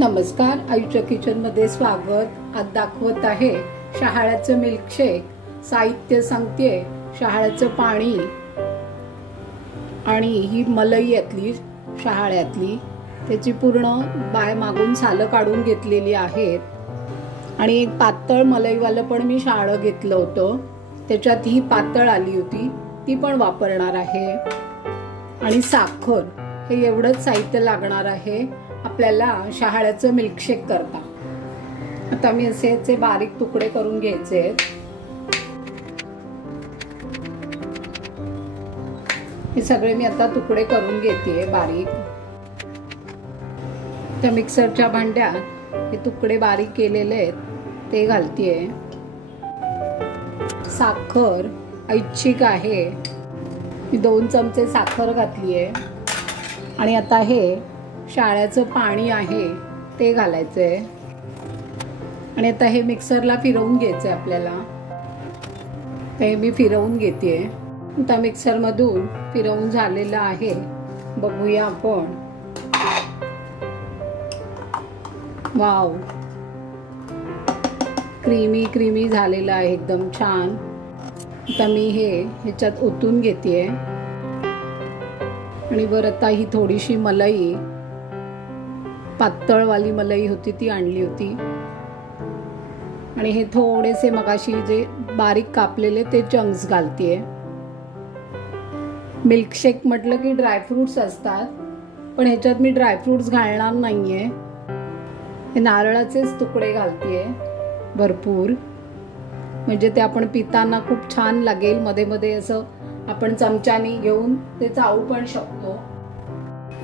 नमस्कार, आयुष्य किचन मध्ये स्वागत। आज दाखवत आहे शहाळ्याचं मिल्कशेक। साहित्य सांगते, शहाळ्याचं पाणी आणि ही मलई यातली शहाळ्यातली, त्याची पूर्ण बाय मागून सालं काढून घेतलेली आहेत। आणि एक पातळ मलईवालं पण मी शहाळं घेतलं होतं, त्याच्यात ही पातळ आली होती, ती पण वापरणार आहे। आणि साखर, हे एवढंच साहित्य लागणार आहे आपल्याला शहाळ्याचं मिल्कशेक करता। आता मी असे बारीक तुकडे करून घ्यायचे। हे सगळे मी आता तुकडे करून घेते बारीक। त्या मिक्सरच्या भांड्यात हे तुकडे बारीक केलेले आहेत ते घालतेय। साखर ऐच्छिक आहे, मी 2 चमचे साखर घातली आहे। आणि आता हे शहाळ्याचं पाणी आहे ते घालायचंय। आणि आता हे मिक्सरला फिरवून घ्यायचंय आपल्याला। ते मी फिरवून घेते। आता मिक्सर मधून फिरवून झालेलं आहे, बघूया आपण। वाव, क्रीमी क्रीमी झालेलं आहे, एकदम छान। आता मी हे ह्याच्यात ओतून घेते। आणि वर आता ही थोडीशी मलई, पातळवाली मलई होती ती आणली होती। आणि हे थोडेसे मगाशी जे बारीक कापलेले ते चंक्स घालतेय। मिल्कशेक म्हटलं की ड्रायफ्रुट्स असतात, पण ह्याच्यात मी ड्रायफ्रुट्स घालणार नाहीये। हे नारळाचेच तुकडे घालतेय भरपूर, म्हणजे ते आपण पिताना खूप छान लागेल। मध्ये मध्ये असं आपण चमच्यानी घेऊन ते चावू पण शकतो।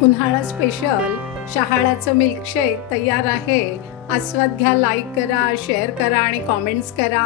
उन्हाळा स्पेशल शहाळ्याचं मिल्कशेक तयार आहे। आस्वाद घ्या, लाईक करा, शेअर करा आणि कमेंट्स करा।